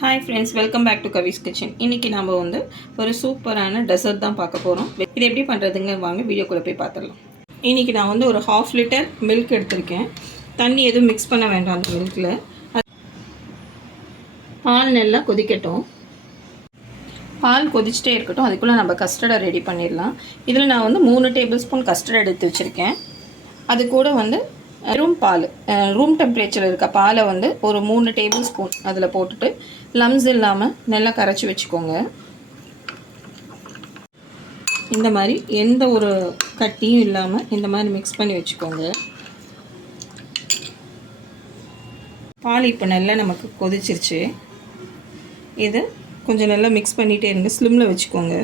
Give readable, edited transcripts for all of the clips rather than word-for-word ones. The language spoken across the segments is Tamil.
Hi friends, welcome back to Kavi's kitchen. இன்றைக்கி நம்ம வந்து ஒரு சூப்பரான டெசர்ட் தான் பார்க்க போகிறோம். இது எப்படி பண்ணுறதுங்க வாங்க வீடியோக்குள்ளே போய் பார்த்துடலாம். இன்றைக்கி நான் வந்து ஒரு 1/2 லிட்டர் மில்க் எடுத்திருக்கேன். தண்ணி எதுவும் மிக்ஸ் பண்ண வேண்டாம் அந்த மில்கில். பால் நல்லா கொதிக்கட்டும். பால் கொதிச்சுட்டே இருக்கட்டும். அதுக்குள்ளே நம்ம கஸ்டர்டை ரெடி பண்ணிடலாம். இதில் நான் வந்து 3 டேபிள் ஸ்பூன் கஸ்டர்ட் எடுத்து வச்சுருக்கேன். அது கூட வந்து ரூம் டெம்பரேச்சர் இருக்க பாலை வந்து ஒரு 3 டேபிள் ஸ்பூன் அதில் போட்டுட்டு லம்ஸ் இல்லாமல் நல்லா கரைச்சி வச்சுக்கோங்க. இந்த மாதிரி எந்த ஒரு கட்டியும் இல்லாமல் இந்த மாதிரி மிக்ஸ் பண்ணி வச்சுக்கோங்க. பால் இப்போ நல்லா நமக்கு கொதிச்சிருச்சு. இது கொஞ்சம் நல்லா மிக்ஸ் பண்ணிகிட்டே இருங்க. ஸ்லிம்மில் வச்சுக்கோங்க.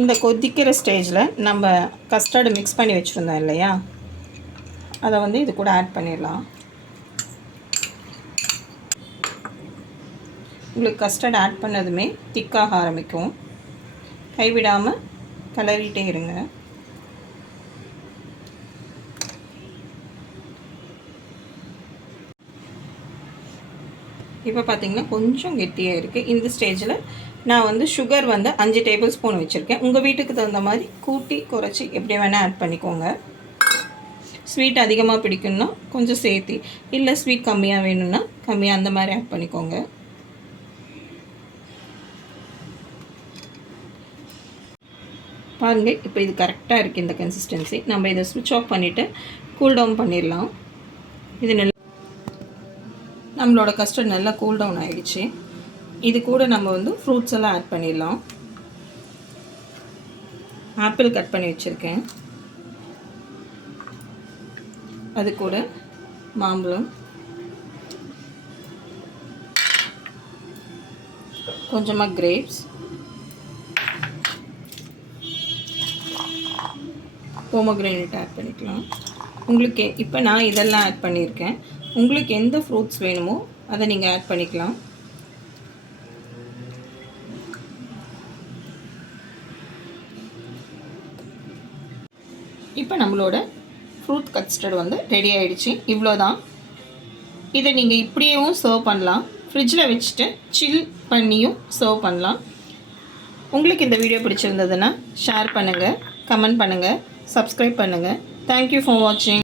இந்த கொதிக்கிற ஸ்டேஜில் நம்ம கஸ்டர்டு மிக்ஸ் பண்ணி வச்சுருந்தோம் இல்லையா, அதை வந்து இது கூட ஆட் பண்ணிடலாம். உங்களுக்கு கஸ்டர்ட் ஆட் பண்ணதுமே திக்காக ஆரம்பிக்கும். கைவிடாமல் கிளறிட்டே இருங்க. இப்போ பார்த்திங்கன்னா கொஞ்சம் கெட்டியாக இருக்குது. இந்த ஸ்டேஜில் நான் வந்து சுகர் வந்து 5 டேபிள் ஸ்பூன் வச்சுருக்கேன். உங்கள் வீட்டுக்கு தகுந்த மாதிரி கூட்டி குறைச்சி எப்படி வேணால் ஆட் பண்ணிக்கோங்க. ஸ்வீட் அதிகமாக பிடிக்குன்னா கொஞ்சம் சேர்த்தி, இல்லை ஸ்வீட் கம்மியாக வேணும்னா கம்மியாக அந்த மாதிரி ஆட் பண்ணிக்கோங்க. பாருங்கள், இப்போ இது கரெக்டாக இருக்குது இந்த கன்சிஸ்டன்சி. நம்ம இதை ஸ்விட்ச் ஆஃப் பண்ணிவிட்டு கூல் டவுன் பண்ணிடலாம். இது நல்லா நம்மளோட கஸ்டர்ட் நல்லா கூல் டவுன் ஆகிடுச்சு. இது கூட நம்ம வந்து ஃப்ரூட்ஸ் எல்லாம் ஆட் பண்ணிடலாம். ஆப்பிள் கட் பண்ணி வச்சுருக்கேன். அது கூட மாம்பழம், கொஞ்சமாக கிரேப்ஸ், போமோகிரானேட் ஆட் பண்ணிக்கலாம். உங்களுக்கு இப்போ நான் இதெல்லாம் ஆட் பண்ணியிருக்கேன். உங்களுக்கு எந்த ஃப்ரூட்ஸ் வேணுமோ அதை நீங்கள் ஆட் பண்ணிக்கலாம். இப்போ நம்மளோட ஃப்ரூட் கஸ்டர்ட் வந்து ரெடி ஆகிடுச்சு. இவ்வளோ தான். இதை நீங்கள் இப்படியேவும் சர்வ் பண்ணலாம். ஃப்ரிட்ஜில் வச்சுட்டு சில் பண்ணியும் சர்வ் பண்ணலாம். உங்களுக்கு இந்த வீடியோ பிடிச்சிருந்ததுன்னா ஷேர் பண்ணுங்கள், கமெண்ட் பண்ணுங்கள், சப்ஸ்கிரைப் பண்ணுங்கள். தேங்க்யூ ஃபார் வாட்சிங்.